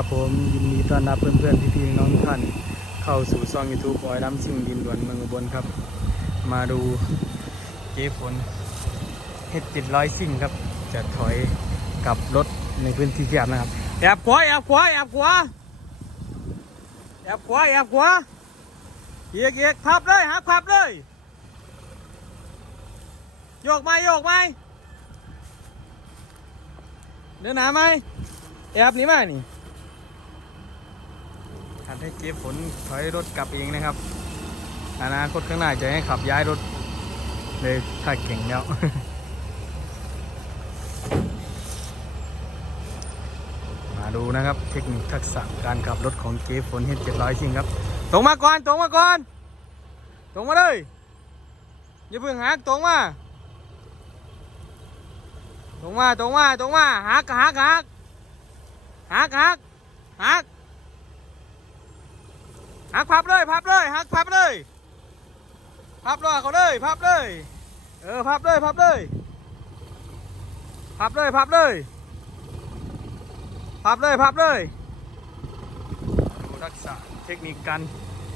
ครับผมยินดีต้อนรับเพื่อนๆพี่ๆน้องๆท่านเข้าสู่ช่อง YouTube บอยล้ำซิ่งดินด่วนเมืองอุบลครับ มาดูเจ๊ฝนเฮ็ดจิตร้อยซิ่งครับ จะถอยกลับรถในพื้นที่เทียบนะครับแอบขวาแอบขวาแอบขวาแอบขวาแอบขวาเอียกเอียกพับเลยหักพับเลยโยกไหมโยกไหมเดินหนาไหมแอบนี่มานี่ ทำให้เจ๊ฝนถอยรถกลับเองนะครับ อนาคตข้างหน้าจะให้ขับย้ายรถ เลยถ้าเก่งแล้วมาดูนะครับ เทคนิคทักษะการขับรถของเจ๊ฝนเฮดเจ็ดร้อยชิงครับตรงมาก่อนตรงมาก่อนตรงมาเลยอย่าเพิ่งหักตรงมาตรงมาตรงมาตรงมาหักหักหักหักหักหัก หักพับเลยพับเลยหักพับเลยพับรอเขาเลยพับเลย เออพับเลยพับเลยพับเลยพับเลยพับเลยพับเลยดูทักษะเทคนิคการ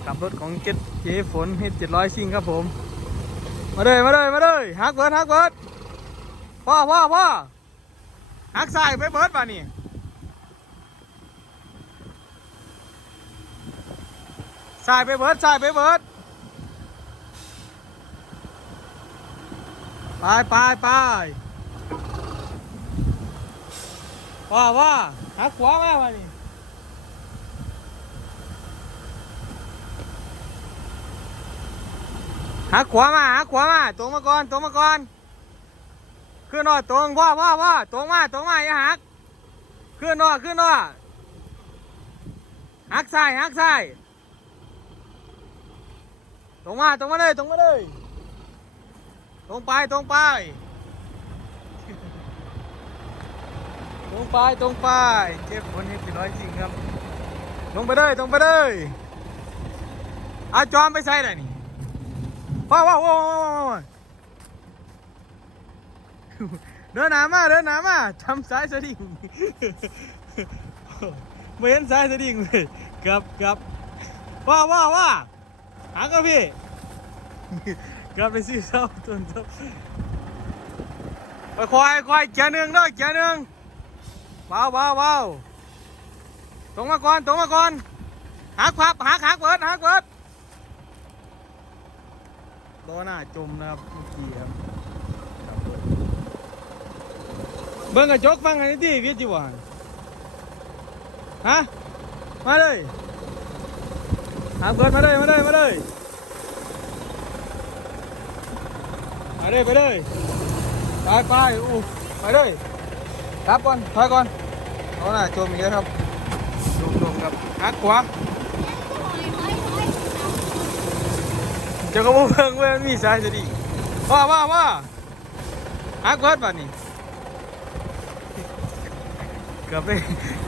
ขับรถของเจ็ดเจฝนเฮดเจ็ดร้อยซิ่งครับผม มาเลยมาเลยมาเลยหักเบิร์ดหักเบิร์ดพ่อพ่อพ่อหักใส่ไปเบิร์ดป่ะนี่ สายไปเบิร์ดสายไปเบิร์ดไปไปไปว่าว่าหักขวามาวันนี้หักขวามาหักขวามาตรงมาก่อนตรงมาก่อนขึ้นหน่อยตรงว่าว่าว่าตรงมาตรงมาอย่าหักขึ้นหน่อยขึ้นหน่อยหักซ้ายหักซ้าย ตรงมาตรงมาเลยตรงมาเลยตรงไปตรงไปตรงไปตรงไปเจ็บคนนี้กี่ร้อยจริงครับลงไปเลยตรงไปเลยอาจอมไปใส่ไหนนี่ว้าวว้าวว้าวว้าวว้าวเดินหนามาเดินหนามาทำสายสดิ่งไม่เห็นสายสดิ่งเลยกลับกลับว้าวว้าวว้า หากับพี่ กลับไปซื้อเสาต้นเสาไปควายควายเกียร์หนึ่งด้วยเกียร์หนึ่งเบาเบาเบาตรงมาก่อนตรงมาก่อนหักพับหักหักเบิดหักเบิดโดนหน้าจมนะครับเมื่อกี้ครับเบิ้งกระจกฟังอันนี้ดิวิจิวันฮะมาเลย หักเบิดมาเลยมาเลยมาเลยมาเลยไปเลยไปไปอู้ไปเลยครับก่อนถอยก่อนเอาหน่าจมอีกแล้วครับจมจมครับหักขวาจ้าก็บ่เพิ่งเว้ยมันมีสายจะดีว่าว่าว่าหักเบิดป่ะนี่เกือบไป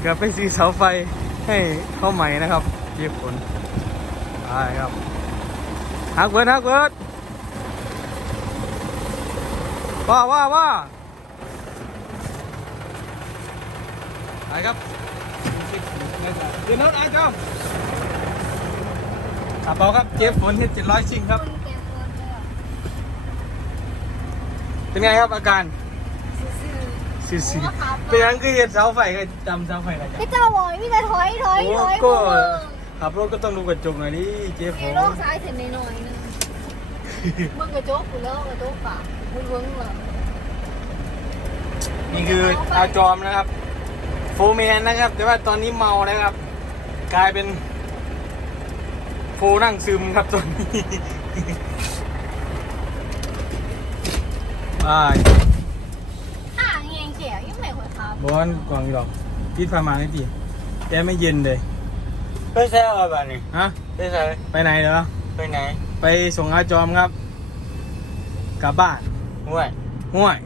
เกือบไปซื้อเสาไฟให้เข้าใหม่นะครับเย็บฝน ไปครับหักเบิดหักเบิดว่าว่าว่าไปครับเดี๋ยวโน้ตไอ้จอมขับเบาครับเจฟฝนเฮ็ดเจ็ดร้อยชิงครับ เป็นไงครับอาการซื่อๆเป็นยังคือเห็ดเสาไฟก็จำเสาไฟอะไรจ้ะพี่เจ้าบอยพี่จะถอยถอยถอยก็มือ ขับรถก็ต้องดูกระจกหน่อยนี่เจฟฝไอ้นโลกซ้ายถึงในหน่อยนึงมึงกระโจกกูแล้วกระโจกปากมึงเวิ้งเลยนี่คืออาจอมนะครับ โฟร์แมนนะครับ แต่ว่าตอนนี้เมาแล้วครับ กลายเป็นโฟนั่งซึมครับตอนนี้บายอ่างเงียงเกี่ยวยังไม่หัวครับบอลกล่องอยู่หรอกพิษพามาไม่ดีแกไม่เย็นเลย ไปใช่อะไรบ้านี่ฮะไปใช่ไปไหนเหรอไปไหนไปส่งอาจอมครับ กลับบ้านห่วยห่วย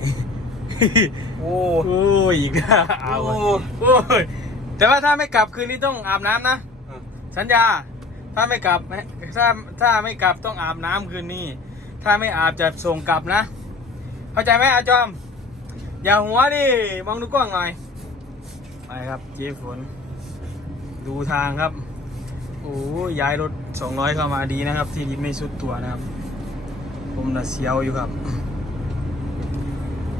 โอ้โอ้ยอีกแล้วเอาโอ้วะโอ้ยแต่ว่าถ้าไม่กลับคืนนี้ต้องอาบน้ำนะ สัญญา ถ้าไม่กลับถ้าถ้าไม่กลับต้องอาบน้ำคืนนี้ ถ้าไม่อาบจะส่งกลับนะ เข้าใจไหมอาจอม อย่าหัวดิมองดูกล้องหน่อยไปครับเจ๊ฝนดูทางครับโอ้ย้ายรถ 200 เข้ามาดีนะครับ ที่ไม่สุดตัวนะครับ ผมน่ะเสียวอยู่ครับ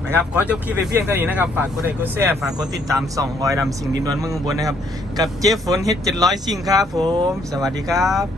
นะครับขอจบคลิปไปเพียงเท่านี้นะครับฝากกดไลค์กดแชร์ฝากกดติดตามส่องออยดำสิ่งดินดวนเมืองบนนะครับ กับเจฟฝนเฮ็ด700สิ่งครับผม สวัสดีครับ